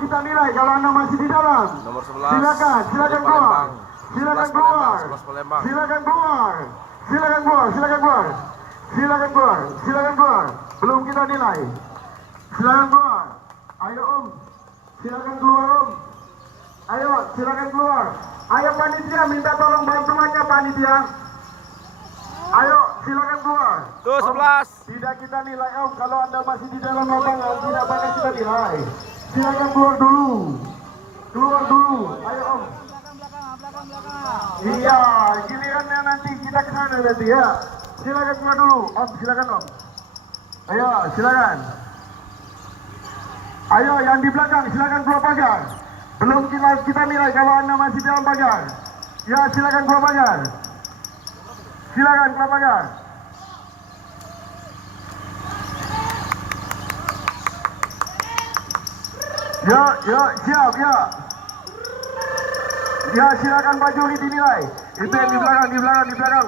Kita nilai kalau Anda masih di dalam. Nomor 11. Silakan keluar. Silakan keluar. 11 Palembang. Silakan keluar. Silakan keluar. Silakan keluar. Silakan keluar. Silakan keluar. Belum kita nilai. Silakan keluar. Ayo Om. Silakan keluar Om. Ayo silakan keluar. Ayo panitia minta tolong bantuannya panitia. Ayo silakan keluar. Tuh Om, 11. tidak kita nilai Om. Kalau Anda masih di dalam lapangan tidak bakal kita nilai. Silakan keluar dulu. Keluar dulu. Ayo Om. Iya, gilirannya nanti kita ke sana nanti ya. Silakan keluar dulu. Om, silakan Om. Ayo, silakan. Ayo yang di belakang silakan keluar pagar. Belum kita nilai kalau Anda masih dalam pagar. Ya, silakan keluar pagar. Silakan keluar pagar. Ya, siap, ya. Ya, silakan baju ini dinilai. Itu yang di belakang, di belakang, di belakang.